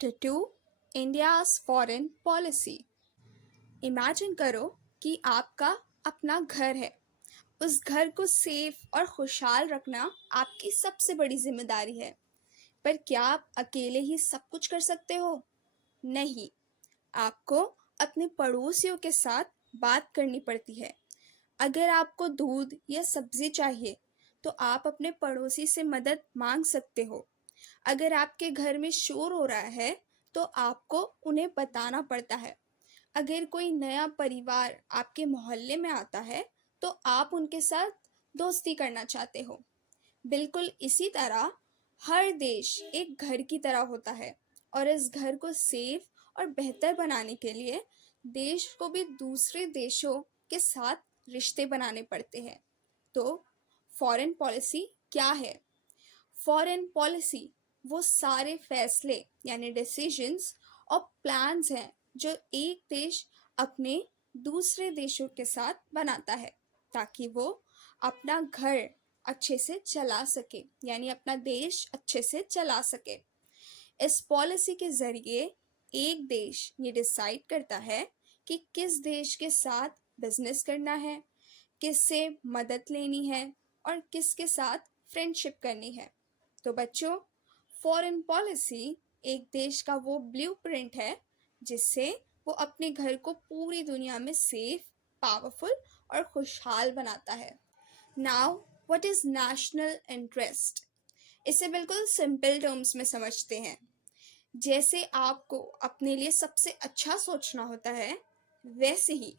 Chapter 2, India's Foreign Policy. Imagine करो कि आपका अपना घर है। उस घर को सेफ और खुशहाल रखना आपकी सबसे बड़ी जिम्मेदारी है। पर क्या आप अकेले ही सब कुछ कर सकते हो? नहीं, आपको अपने पड़ोसियों के साथ बात करनी पड़ती है। अगर आपको दूध या सब्जी चाहिए तो आप अपने पड़ोसी से मदद मांग सकते हो। अगर आपके घर में शोर हो रहा है तो आपको उन्हें बताना पड़ता है। अगर कोई नया परिवार आपके मोहल्ले में आता है तो आप उनके साथ दोस्ती करना चाहते हो। बिल्कुल इसी तरह हर देश एक घर की तरह होता है और इस घर को सेफ और बेहतर बनाने के लिए देश को भी दूसरे देशों के साथ रिश्ते बनाने पड़ते हैं। तो फॉरेन पॉलिसी क्या है? फॉरेन पॉलिसी वो सारे फैसले यानी डिसीजंस और प्लान्स हैं जो एक देश अपने दूसरे देशों के साथ बनाता है ताकि वो अपना घर अच्छे से चला सके, यानी अपना देश अच्छे से चला सके। इस पॉलिसी के जरिए एक देश ये डिसाइड करता है कि किस देश के साथ बिजनेस करना है, किससे मदद लेनी है और किसके साथ फ्रेंडशिप करनी है। तो बच्चों, फॉरेन पॉलिसी एक देश का वो ब्लूप्रिंट है जिससे वो अपने घर को पूरी दुनिया में सेफ, पावरफुल और खुशहाल बनाता है। Now what is national interest? इसे बिल्कुल सिंपल टर्म्स में समझते हैं। जैसे आपको अपने लिए सबसे अच्छा सोचना होता है, वैसे ही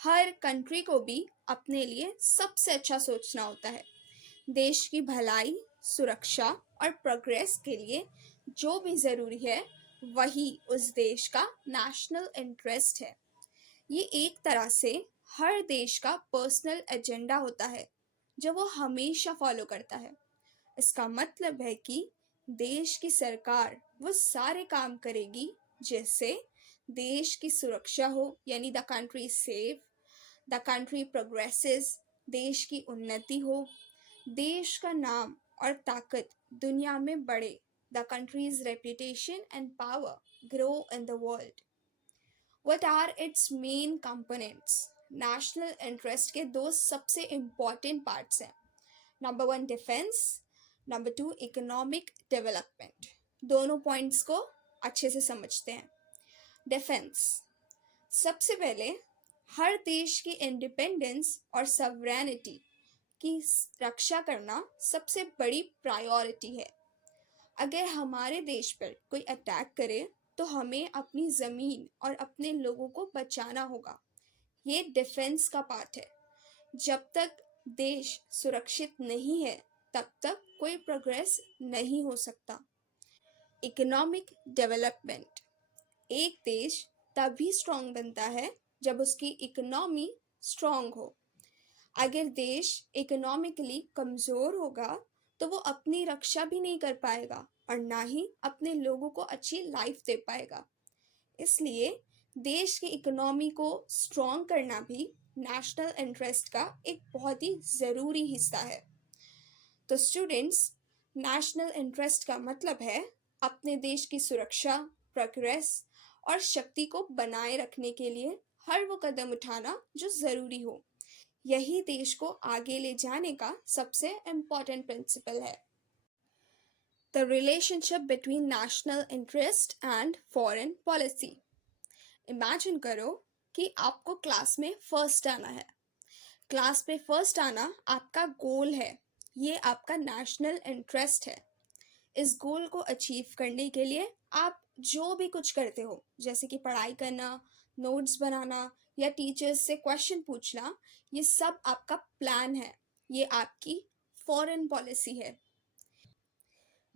हर कंट्री को भी अपने लिए सबसे अच्छा सोचना होता है। देश की भलाई, सुरक्षा और प्रोग्रेस के लिए जो भी ज़रूरी है वही उस देश का नेशनल इंटरेस्ट है। ये एक तरह से हर देश का पर्सनल एजेंडा होता है जो वो हमेशा फॉलो करता है। इसका मतलब है कि देश की सरकार वो सारे काम करेगी जिससे देश की सुरक्षा हो, यानी the country safe, the country progresses, देश की उन्नति हो, देश का नाम और ताकत दुनिया में बढ़े, the countries reputation and power grow in the world. What are its main components? National interest के दो सबसे इम्पॉर्टेंट पार्ट्स हैं। Number 1 defence, number 2 economic development. दोनों पॉइंट्स को अच्छे से समझते हैं। डिफेंस, सबसे पहले हर देश की इंडिपेंडेंस और सवरेनिटी की रक्षा करना सबसे बड़ी प्रायोरिटी है। अगर हमारे देश पर कोई अटैक करे तो हमें अपनी ज़मीन और अपने लोगों को बचाना होगा। ये डिफेंस का पार्ट है। जब तक देश सुरक्षित नहीं है तब तक कोई प्रोग्रेस नहीं हो सकता। इकोनॉमिक डेवलपमेंट, एक देश तभी स्ट्रांग बनता है जब उसकी इकोनॉमी स्ट्रांग हो। अगर देश इकोनॉमिकली कमज़ोर होगा तो वो अपनी रक्षा भी नहीं कर पाएगा और ना ही अपने लोगों को अच्छी लाइफ दे पाएगा। इसलिए देश की इकोनॉमी को स्ट्रॉन्ग करना भी नेशनल इंटरेस्ट का एक बहुत ही ज़रूरी हिस्सा है। तो स्टूडेंट्स, नेशनल इंटरेस्ट का मतलब है अपने देश की सुरक्षा, प्रोग्रेस और शक्ति को बनाए रखने के लिए हर वो कदम उठाना जो ज़रूरी हो। यही देश को आगे ले जाने का सबसे इम्पॉर्टेंट प्रिंसिपल है। The relationship between national interest and foreign policy. Imagine करो कि आपको क्लास में फर्स्ट आना है। क्लास में फर्स्ट आना आपका गोल है, ये आपका नेशनल इंटरेस्ट है। इस गोल को अचीव करने के लिए आप जो भी कुछ करते हो, जैसे कि पढ़ाई करना, नोट्स बनाना या टीचर्स से क्वेश्चन पूछना, ये सब आपका प्लान है। ये आपकी फॉरेन पॉलिसी है।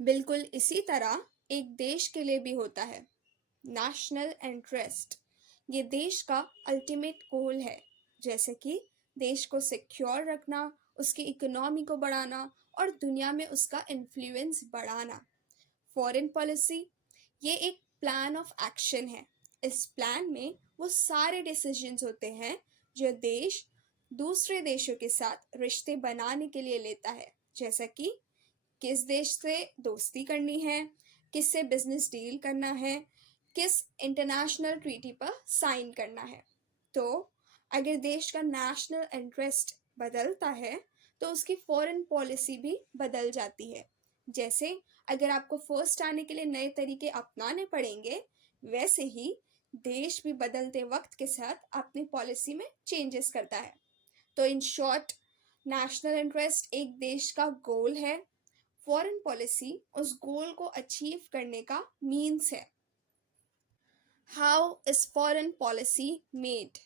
बिल्कुल इसी तरह एक देश के लिए भी होता है। नेशनल इंटरेस्ट ये देश का अल्टीमेट गोल है, जैसे कि देश को सिक्योर रखना, उसकी इकोनॉमी को बढ़ाना और दुनिया में उसका इन्फ्लुएंस बढ़ाना। फॉरेन पॉलिसी ये एक प्लान ऑफ एक्शन है। इस प्लान में वो सारे डिसीजंस होते हैं जो देश दूसरे देशों के साथ रिश्ते बनाने के लिए लेता है, जैसा कि किस देश से दोस्ती करनी है, किससे बिजनेस डील करना है, किस इंटरनेशनल ट्रीटी पर साइन करना है। तो अगर देश का नेशनल इंटरेस्ट बदलता है तो उसकी फॉरेन पॉलिसी भी बदल जाती है। जैसे अगर आपको फर्स्ट आने के लिए नए तरीके अपनाने पड़ेंगे, वैसे ही देश भी बदलते वक्त के साथ अपनी पॉलिसी में चेंजेस करता है। तो इन शॉर्ट, नेशनल इंटरेस्ट एक देश का गोल है, फॉरेन पॉलिसी उस गोल को अचीव करने का मीन्स है। How is foreign policy made?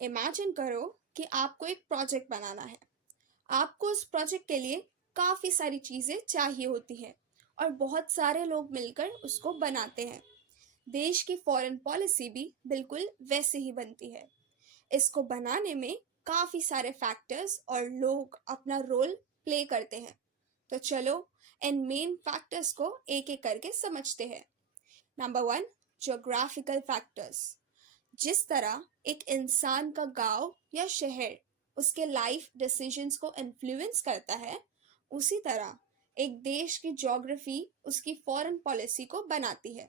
Imagine करो कि आपको एक प्रोजेक्ट बनाना है। आपको उस प्रोजेक्ट के लिए काफ़ी सारी चीज़ें चाहिए होती हैं और बहुत सारे लोग मिलकर उसको बनाते हैं। देश की फॉरेन पॉलिसी भी बिल्कुल वैसे ही बनती है। इसको बनाने में काफ़ी सारे फैक्टर्स और लोग अपना रोल प्ले करते हैं। तो चलो इन मेन फैक्टर्स को एक एक करके समझते हैं। Number 1, geographical factors. जिस तरह एक इंसान का गांव या शहर उसके लाइफ डिसीजंस को इन्फ्लुएंस करता है, उसी तरह एक देश की ज्योग्राफी उसकी फॉरेन पॉलिसी को बनाती है।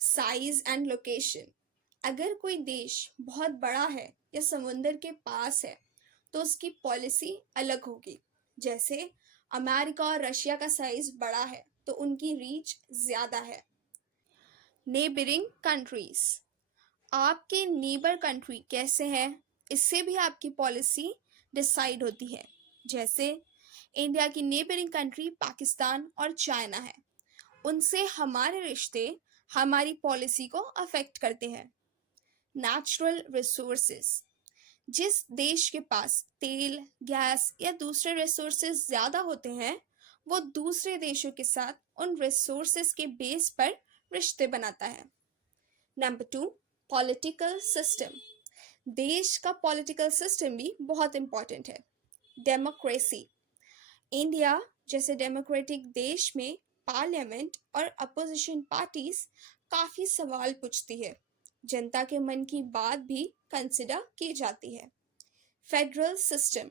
Size and location. अगर कोई देश बहुत बड़ा है या समुंदर के पास है तो उसकी पॉलिसी अलग होगी। जैसे अमेरिका और रशिया का साइज बड़ा है तो उनकी रीच ज़्यादा है। Neighbouring countries. आपके नेबर कंट्री कैसे हैं, इससे भी आपकी पॉलिसी डिसाइड होती है। जैसे इंडिया की नेबरिंग कंट्री पाकिस्तान और चाइना है, उनसे हमारे रिश्ते हमारी पॉलिसी को अफेक्ट करते हैं। Natural resources. जिस देश के पास तेल, गैस या दूसरे रिसोर्सेज ज़्यादा होते हैं, वो दूसरे देशों के साथ उन रिसोर्सेज के बेस पर रिश्ते बनाता है। Number 2, political system. देश का पॉलिटिकल सिस्टम भी बहुत इम्पोर्टेंट है। डेमोक्रेसी। इंडिया जैसे डेमोक्रेटिक देश में पार्लियामेंट और अपोजिशन पार्टीज काफ़ी सवाल पूछती है। जनता के मन की बात भी कंसिडर की जाती है। Federal system.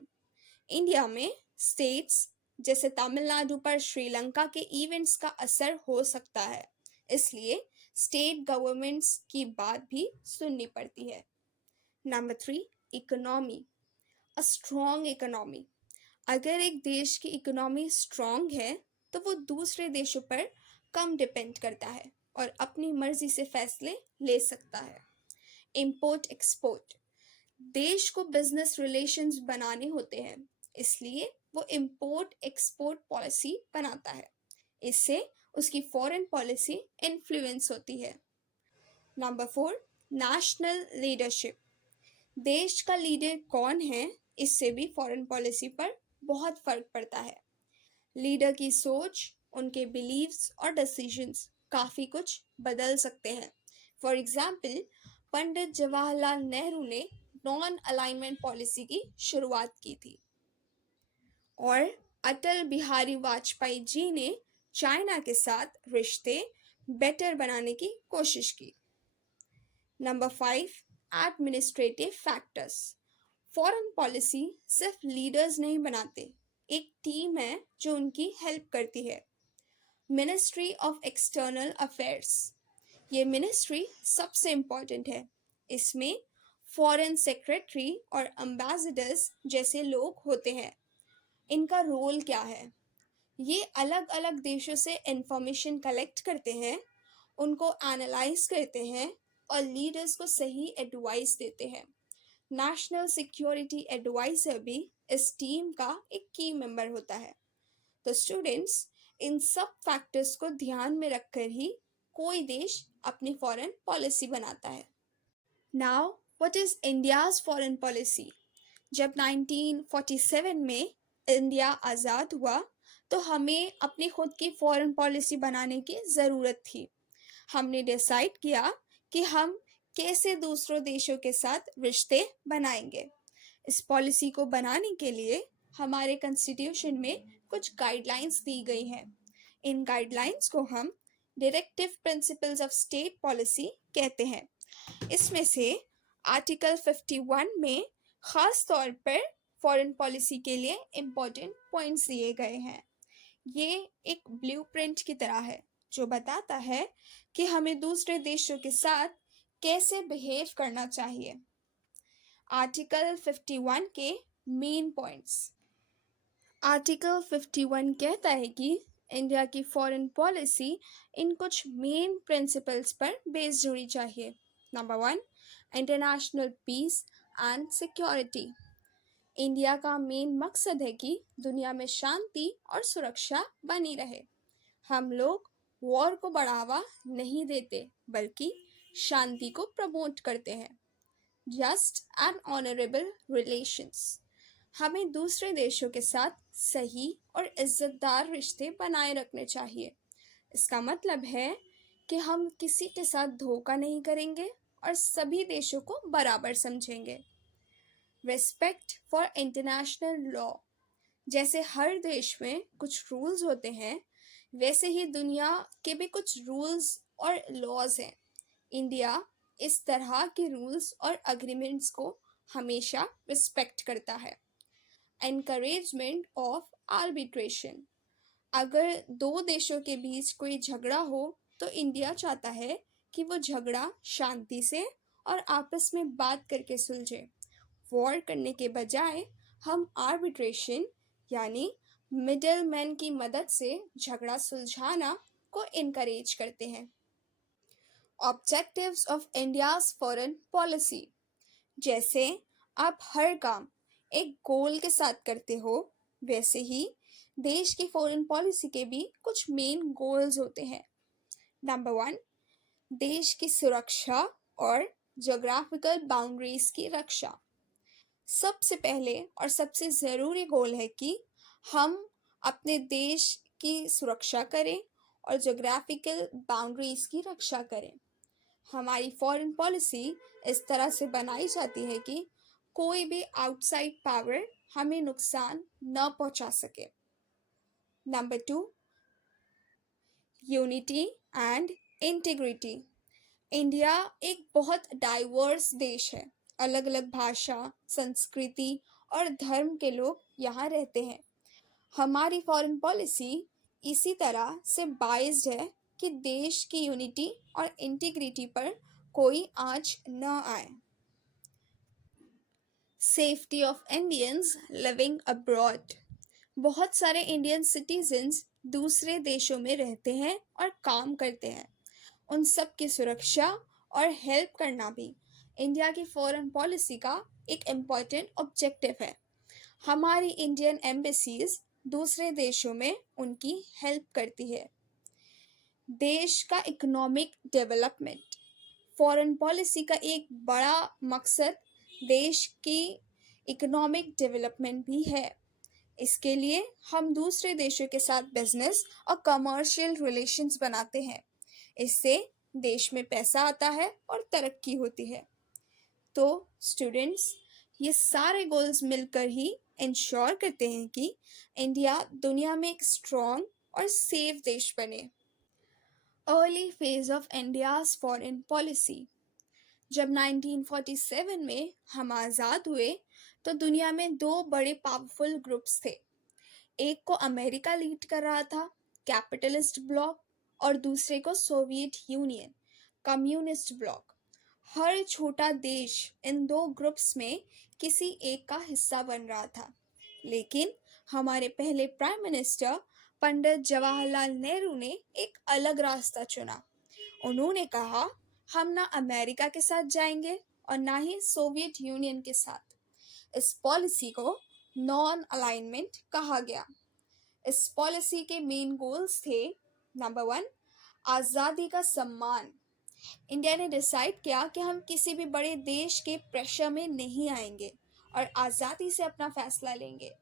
इंडिया में स्टेट्स जैसे तमिलनाडु पर श्रीलंका के इवेंट्स का असर हो सकता है, इसलिए स्टेट गवर्नमेंट्स की बात भी सुननी पड़ती है। Number 3, economy. A strong economy. अगर एक देश की इकोनॉमी स्ट्रॉन्ग है तो वो दूसरे देशों पर कम डिपेंड करता है और अपनी मर्जी से फैसले ले सकता है। Import export. देश को बिजनेस रिलेशंस बनाने होते हैं, इसलिए वो इंपोर्ट एक्सपोर्ट पॉलिसी बनाता है। इससे उसकी फॉरेन पॉलिसी इन्फ्लुएंस होती है। Number 4, national leadership. देश का लीडर कौन है, इससे भी फॉरेन पॉलिसी पर बहुत फर्क पड़ता है। लीडर की सोच, उनके बिलीव्स और डिसीजंस काफ़ी कुछ बदल सकते हैं। फॉर एग्जाम्पल, पंडित जवाहरलाल नेहरू ने नॉन अलाइनमेंट पॉलिसी की शुरुआत की थी और अटल बिहारी वाजपेयी जी ने चाइना के साथ रिश्ते बेटर बनाने की कोशिश की। Number 5, administrative factors. Foreign policy सिर्फ लीडर्स नहीं बनाते, एक टीम है जो उनकी हेल्प करती है। Ministry of external affairs. ये मिनिस्ट्री सबसे इम्पॉर्टेंट है। इसमें फॉरेन सेक्रेटरी और एम्बेसडर्स जैसे लोग होते हैं। इनका रोल क्या है? ये अलग अलग देशों से इंफॉर्मेशन कलेक्ट करते हैं, उनको एनालाइज करते हैं और लीडर्स को सही एडवाइस देते हैं। नेशनल सिक्योरिटी एडवाइजर भी इस टीम का एक की मेंबर होता है। तो स्टूडेंट्स, इन सब फैक्टर्स को ध्यान में रखकर ही कोई देश अपनी फॉरेन पॉलिसी बनाता है। Now what is India's foreign policy? जब 1947 में इंडिया आज़ाद हुआ तो हमें अपनी खुद की फॉरेन पॉलिसी बनाने की ज़रूरत थी। हमने डिसाइड किया कि हम कैसे दूसरों देशों के साथ रिश्ते बनाएंगे। इस पॉलिसी को बनाने के लिए हमारे कॉन्स्टिट्यूशन में कुछ गाइडलाइंस दी गई हैं। इन गाइडलाइंस को हम directive principles of state policy कहते हैं। इसमें से आर्टिकल 51 में ख़ास तौर पर फॉरेन पॉलिसी के लिए इम्पोर्टेंट पॉइंट्स दिए गए हैं। ये एक ब्लूप्रिंट की तरह है जो बताता है कि हमें दूसरे देशों के साथ कैसे बिहेव करना चाहिए। आर्टिकल 51 के मेन पॉइंट्स। आर्टिकल 51 कहता है कि इंडिया की फॉरेन पॉलिसी इन कुछ मेन प्रिंसिपल्स पर बेस्ड होनी चाहिए। Number 1, international peace and security. India का मेन मकसद है कि दुनिया में शांति और सुरक्षा बनी रहे। हम लोग वॉर को बढ़ावा नहीं देते बल्कि शांति को प्रमोट करते हैं। Just and honourable relations. हमें दूसरे देशों के साथ सही और इज्जतदार रिश्ते बनाए रखने चाहिए। इसका मतलब है कि हम किसी के साथ धोखा नहीं करेंगे और सभी देशों को बराबर समझेंगे। Respect for international law. जैसे हर देश में कुछ रूल्स होते हैं, वैसे ही दुनिया के भी कुछ रूल्स और लॉज हैं। इंडिया इस तरह के रूल्स और अग्रीमेंट्स को हमेशा रिस्पेक्ट करता है। Encouragement of arbitration. अगर दो देशों के बीच कोई झगड़ा हो तो इंडिया चाहता है कि वो झगड़ा शांति से और आपस में बात करके सुलझे। वॉर करने के बजाय हम आर्बिट्रेशन यानी मिडल मैन की मदद से झगड़ा सुलझाना को इनकरेज करते हैं। Objectives of India's foreign policy. जैसे आप हर काम एक गोल के साथ करते हो, वैसे ही देश की फॉरेन पॉलिसी के भी कुछ मेन गोल्स होते हैं। नंबर 1, देश की सुरक्षा और ज्योग्राफिकल बाउंड्रीज की रक्षा। सबसे पहले और सबसे ज़रूरी गोल है कि हम अपने देश की सुरक्षा करें और ज्योग्राफिकल बाउंड्रीज की रक्षा करें। हमारी फॉरेन पॉलिसी इस तरह से बनाई जाती है कि कोई भी आउटसाइड पावर हमें नुकसान न पहुंचा सके। Number 2, unity and integrity. India एक बहुत डाइवर्स देश है। अलग अलग भाषा, संस्कृति और धर्म के लोग यहाँ रहते हैं। हमारी फॉरेन पॉलिसी इसी तरह से बाइज्ड है कि देश की यूनिटी और इंटीग्रिटी पर कोई आंच न आए। Safety of Indians living abroad. बहुत सारे इंडियन सिटीजन्स दूसरे देशों में रहते हैं और काम करते हैं। उन सब की सुरक्षा और हेल्प करना भी इंडिया की फॉरेन पॉलिसी का एक इम्पॉर्टेंट ऑब्जेक्टिव है। हमारी इंडियन एम्बेसीज दूसरे देशों में उनकी हेल्प करती है। देश का इकोनॉमिक डेवलपमेंट। फॉरेन पॉलिसी का एक बड़ा मकसद देश की इकोनॉमिक डेवलपमेंट भी है। इसके लिए हम दूसरे देशों के साथ बिजनेस और कमर्शियल रिलेशंस बनाते हैं। इससे देश में पैसा आता है और तरक्की होती है। तो स्टूडेंट्स, ये सारे गोल्स मिलकर ही इंश्योर करते हैं कि इंडिया दुनिया में एक स्ट्रॉन्ग और सेफ देश बने। Early phase of India's foreign policy. जब 1947 में हम आज़ाद हुए तो दुनिया में दो बड़े पावरफुल ग्रुप्स थे। एक को अमेरिका लीड कर रहा था, कैपिटलिस्ट ब्लॉक, और दूसरे को सोवियत यूनियन, कम्युनिस्ट ब्लॉक। हर छोटा देश इन दो ग्रुप्स में किसी एक का हिस्सा बन रहा था। लेकिन हमारे पहले प्राइम मिनिस्टर पंडित जवाहरलाल नेहरू ने एक अलग रास्ता चुना। उन्होंने कहा, हम ना अमेरिका के साथ जाएंगे और ना ही सोवियत यूनियन के साथ। इस पॉलिसी को नॉन अलाइनमेंट कहा गया। इस पॉलिसी के मेन गोल्स थे। नंबर 1, आज़ादी का सम्मान। इंडिया ने डिसाइड किया कि हम किसी भी बड़े देश के प्रेशर में नहीं आएंगे और आज़ादी से अपना फैसला लेंगे।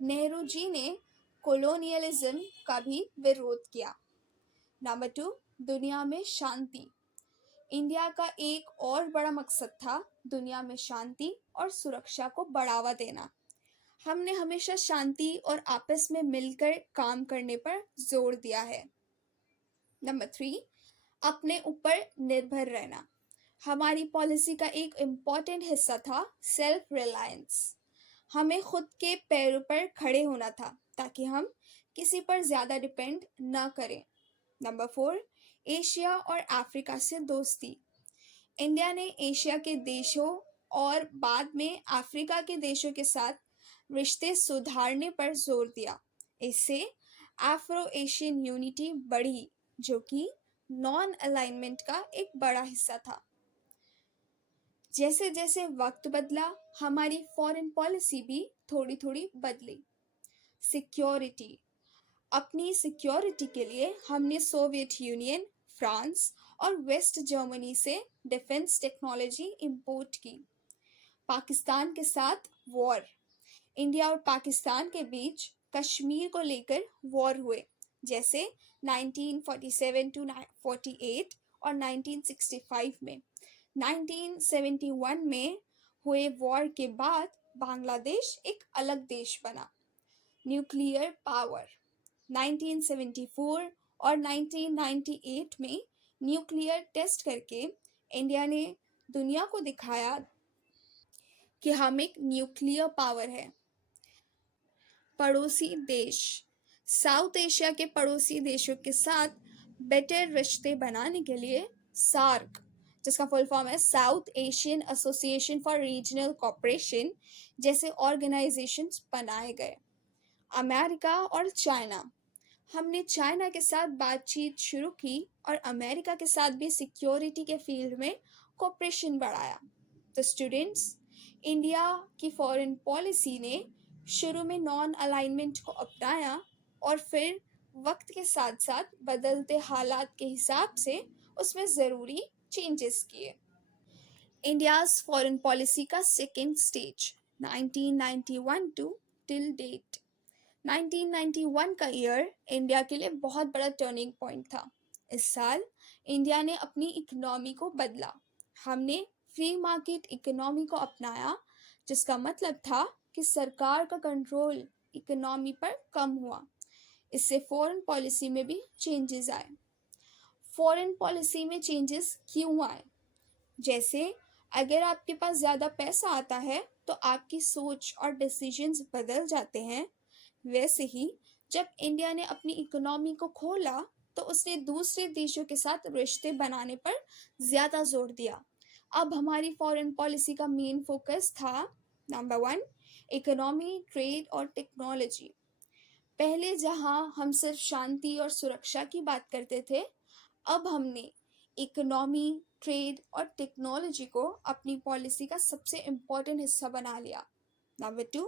नेहरू जी ने कॉलोनियलिज्म का भी विरोध किया। नंबर 2, दुनिया में शांति। इंडिया का एक और बड़ा मकसद था दुनिया में शांति और सुरक्षा को बढ़ावा देना। हमने हमेशा शांति और आपस में मिलकर काम करने पर जोर दिया है। नंबर 3, अपने ऊपर निर्भर रहना। हमारी पॉलिसी का एक इम्पॉर्टेंट हिस्सा था सेल्फ रिलायंस। हमें खुद के पैरों पर खड़े होना था ताकि हम किसी पर ज़्यादा डिपेंड ना करें। नंबर 4, एशिया और अफ्रीका से दोस्ती। इंडिया ने एशिया के देशों और बाद में अफ्रीका के देशों के साथ रिश्ते सुधारने पर जोर दिया। इससे अफ्रो एशियन यूनिटी बढ़ी, जो कि नॉन अलाइनमेंट का एक बड़ा हिस्सा था। जैसे जैसे वक्त बदला, हमारी फॉरेन पॉलिसी भी थोड़ी थोड़ी बदली। सिक्योरिटी। अपनी सिक्योरिटी के लिए हमने सोवियत यूनियन, फ्रांस और वेस्ट जर्मनी से डिफेंस टेक्नोलॉजी इंपोर्ट की। पाकिस्तान के साथ वॉर। इंडिया और पाकिस्तान के बीच कश्मीर को लेकर वॉर हुए, जैसे 1947 टू 48 और 1965 में। 1971 में हुए वॉर के बाद बांग्लादेश एक अलग देश बना। Nuclear power. 1974 और 1998 में न्यूक्लियर टेस्ट करके इंडिया ने दुनिया को दिखाया कि हम एक न्यूक्लियर पावर है। पड़ोसी देश। साउथ एशिया के पड़ोसी देशों के साथ बेटर रिश्ते बनाने के लिए सार्क, जिसका फुल फॉर्म है south Asian association for regional cooperation, जैसे ऑर्गेनाइजेशंस बनाए गए। अमेरिका और चाइना। हमने चाइना के साथ बातचीत शुरू की और अमेरिका के साथ भी सिक्योरिटी के फील्ड में कोऑपरेशन बढ़ाया। तो स्टूडेंट्स, इंडिया की फॉरेन पॉलिसी ने शुरू में नॉन अलाइनमेंट को अपनाया और फिर वक्त के साथ साथ बदलते हालात के हिसाब से उसमें ज़रूरी चेंजेस किए। इंडियाज़ फॉरेन पॉलिसी का second stage 1991 to till date. 1991 का ईयर इंडिया के लिए बहुत बड़ा टर्निंग पॉइंट था। इस साल इंडिया ने अपनी इकोनॉमी को बदला। हमने फ्री मार्केट इकोनॉमी को अपनाया, जिसका मतलब था कि सरकार का कंट्रोल इकोनॉमी पर कम हुआ। इससे फॉरेन पॉलिसी में भी चेंजेस आए। फॉरेन पॉलिसी में चेंजेस क्यों आए? जैसे अगर आपके पास ज़्यादा पैसा आता है तो आपकी सोच और डिसीजंस बदल जाते हैं। वैसे ही जब इंडिया ने अपनी इकोनॉमी को खोला तो उसने दूसरे देशों के साथ रिश्ते बनाने पर ज़्यादा जोर दिया। अब हमारी फॉरेन पॉलिसी का मेन फोकस था नंबर 1, इकोनॉमी, ट्रेड और टेक्नोलॉजी। पहले जहां हम सिर्फ शांति और सुरक्षा की बात करते थे, अब हमने इकोनॉमी, ट्रेड और टेक्नोलॉजी को अपनी पॉलिसी का सबसे इम्पोर्टेंट हिस्सा बना लिया। नंबर 2,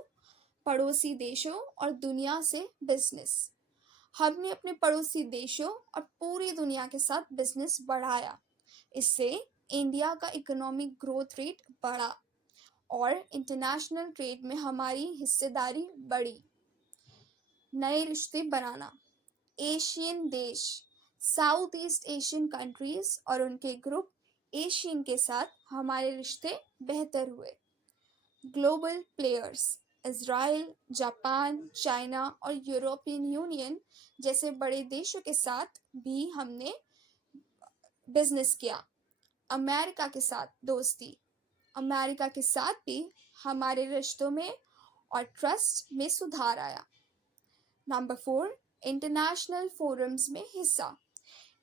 पड़ोसी देशों और दुनिया से बिजनेस। हमने अपने पड़ोसी देशों और पूरी दुनिया के साथ बिजनेस बढ़ाया। इससे इंडिया का इकोनॉमिक ग्रोथ रेट बढ़ा और इंटरनेशनल ट्रेड में हमारी हिस्सेदारी बढ़ी। नए रिश्ते बनाना। एशियन देश, साउथ ईस्ट एशियन कंट्रीज और उनके ग्रुप एशियन के साथ हमारे रिश्ते बेहतर हुए। Global players, Israel, Japan, China और यूरोपियन यूनियन जैसे बड़े देशों के साथ भी हमने बिजनेस किया। अमेरिका के साथ दोस्ती। अमेरिका के साथ भी हमारे रिश्तों में और ट्रस्ट में सुधार आया। नंबर 4, इंटरनेशनल फोरम्स में हिस्सा।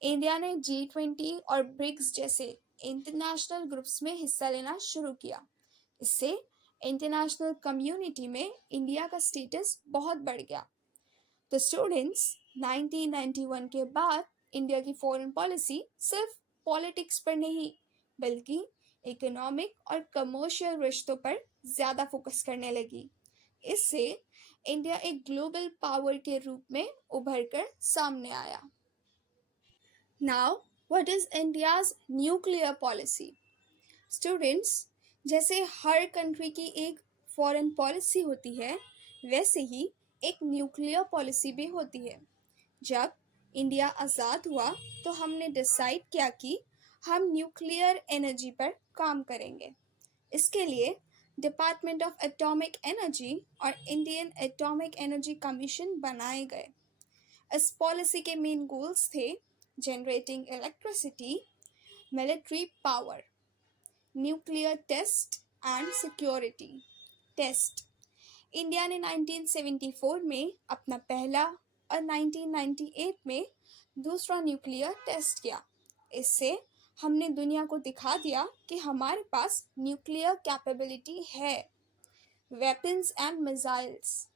इंडिया ने G20 और ब्रिक्स जैसे इंटरनेशनल ग्रुप्स में हिस्सा लेना शुरू किया। इससे इंटरनेशनल कम्युनिटी में इंडिया का स्टेटस बहुत बढ़ गया। तो स्टूडेंट्स, 1991 के बाद इंडिया की फॉरेन पॉलिसी सिर्फ पॉलिटिक्स पर नहीं, बल्कि इकोनॉमिक और कमर्शियल रिश्तों पर ज़्यादा फोकस करने लगी। इससे इंडिया एक ग्लोबल पावर के रूप में उभर कर सामने आया। Now what is India's nuclear policy? Students, जैसे हर कंट्री की एक फॉरेन पॉलिसी होती है, वैसे ही एक न्यूक्लियर पॉलिसी भी होती है। जब इंडिया आज़ाद हुआ तो हमने डिसाइड किया कि हम न्यूक्लियर एनर्जी पर काम करेंगे। इसके लिए डिपार्टमेंट ऑफ एटॉमिक एनर्जी और इंडियन एटॉमिक एनर्जी कमीशन बनाए गए। इस पॉलिसी के मेन गोल्स थे generating electricity, military power, nuclear test and security. Test. India ने 1974 में अपना पहला और 1998 में दूसरा न्यूक्लियर टेस्ट किया। इससे हमने दुनिया को दिखा दिया कि हमारे पास न्यूक्लियर कैपेबिलिटी है। Weapons and missiles.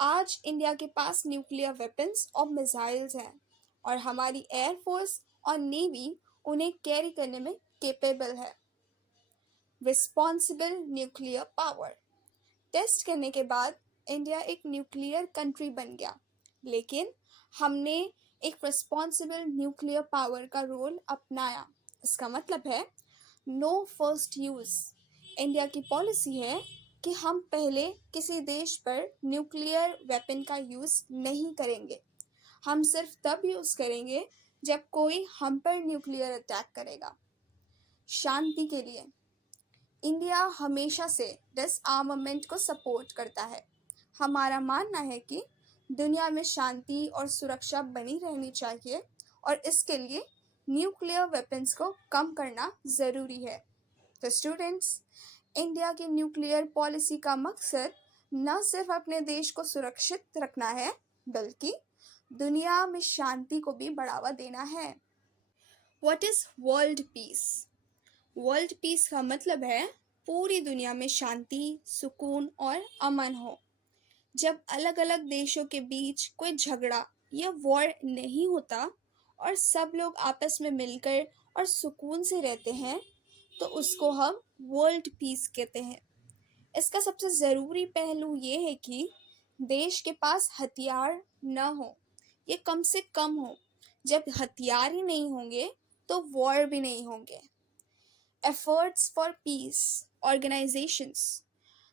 आज इंडिया के पास न्यूक्लियर वेपन्स और मिसाइल्स हैं और हमारी एयरफोर्स और नेवी उन्हें कैरी करने में केपेबल है। Responsible nuclear power. टेस्ट करने के बाद इंडिया एक न्यूक्लियर कंट्री बन गया, लेकिन हमने एक रिस्पॉन्सिबल न्यूक्लियर पावर का रोल अपनाया। इसका मतलब है नो फर्स्ट यूज़। इंडिया की पॉलिसी है कि हम पहले किसी देश पर न्यूक्लियर वेपन का यूज़ नहीं करेंगे। हम सिर्फ तब यूज़ करेंगे जब कोई हम पर न्यूक्लियर अटैक करेगा। शांति के लिए इंडिया हमेशा से डिसआर्मामेंट को सपोर्ट करता है। हमारा मानना है कि दुनिया में शांति और सुरक्षा बनी रहनी चाहिए और इसके लिए न्यूक्लियर वेपन्स को कम करना ज़रूरी है। तो स्टूडेंट्स, इंडिया की न्यूक्लियर पॉलिसी का मकसद न सिर्फ अपने देश को सुरक्षित रखना है, बल्कि दुनिया में शांति को भी बढ़ावा देना है। What is world peace? World peace का मतलब है पूरी दुनिया में शांति, सुकून और अमन हो। जब अलग अलग देशों के बीच कोई झगड़ा या वॉर नहीं होता और सब लोग आपस में मिलकर और सुकून से रहते हैं, तो उसको हम वर्ल्ड पीस कहते हैं। इसका सबसे ज़रूरी पहलू ये है कि देश के पास हथियार न हो, ये कम से कम हो। जब हथियार ही नहीं होंगे तो वॉर भी नहीं होंगे। Efforts for piece organisations.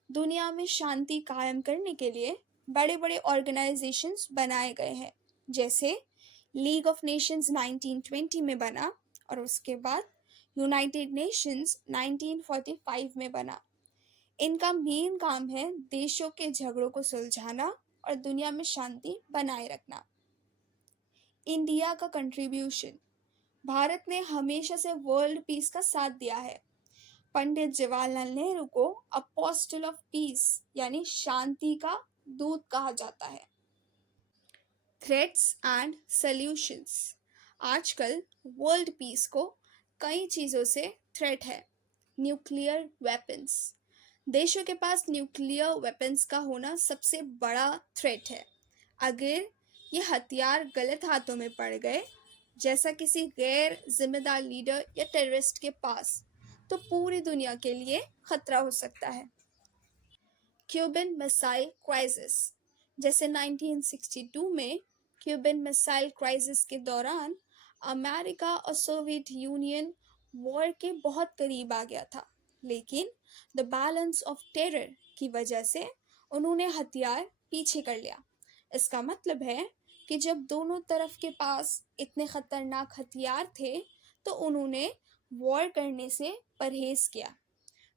दुनिया में शांति कायम करने के लिए बड़े बड़े ऑर्गेनाइजेशंस बनाए गए हैं, जैसे लीग ऑफ नेशंस 1920 में बना और उसके बाद यूनाइटेड नेशंस 1945 में बना। इनका मेन काम है देशों के झगड़ों को सुलझाना और दुनिया में शांति बनाए रखना। इंडिया का कंट्रीब्यूशन। भारत ने हमेशा से वर्ल्ड पीस का साथ दिया है। पंडित जवाहरलाल नेहरू को अपोस्टल ऑफ पीस यानी शांति का दूत कहा जाता है। Threats and solutions. आजकल वर्ल्ड पीस को कई चीज़ों से थ्रेट है। Nuclear weapons. देशों के पास न्यूक्लियर वेपन्स का होना सबसे बड़ा थ्रेट है। अगर ये हथियार गलत हाथों में पड़ गए, जैसा किसी गैर जिम्मेदार लीडर या टेररिस्ट के पास, तो पूरी दुनिया के लिए खतरा हो सकता है। Cuban missile crisis. जैसे 1962 में क्यूबन मिसाइल क्राइसिस के दौरान अमेरिका और सोवियत यूनियन वॉर के बहुत करीब आ गया था, लेकिन द बैलेंस ऑफ टेरर की वजह से उन्होंने हथियार पीछे कर लिया। इसका मतलब है कि जब दोनों तरफ के पास इतने खतरनाक हथियार थे, तो उन्होंने वॉर करने से परहेज किया।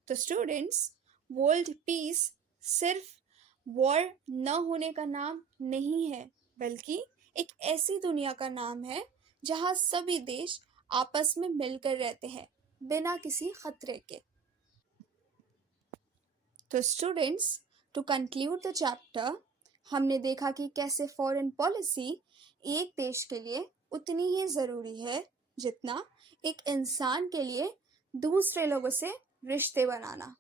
तो स्टूडेंट्स, वर्ल्ड पीस सिर्फ वॉर न होने का नाम नहीं है, बल्कि एक ऐसी दुनिया का नाम है जहां सभी देश आपस में मिलकर रहते हैं बिना किसी खतरे के। तो students, to conclude the chapter, हमने देखा कि कैसे फॉरेन पॉलिसी एक देश के लिए उतनी ही ज़रूरी है जितना एक इंसान के लिए दूसरे लोगों से रिश्ते बनाना।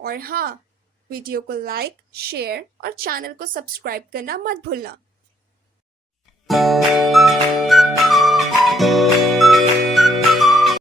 और हाँ, वीडियो को लाइक, शेयर और चैनल को सब्सक्राइब करना मत भूलना।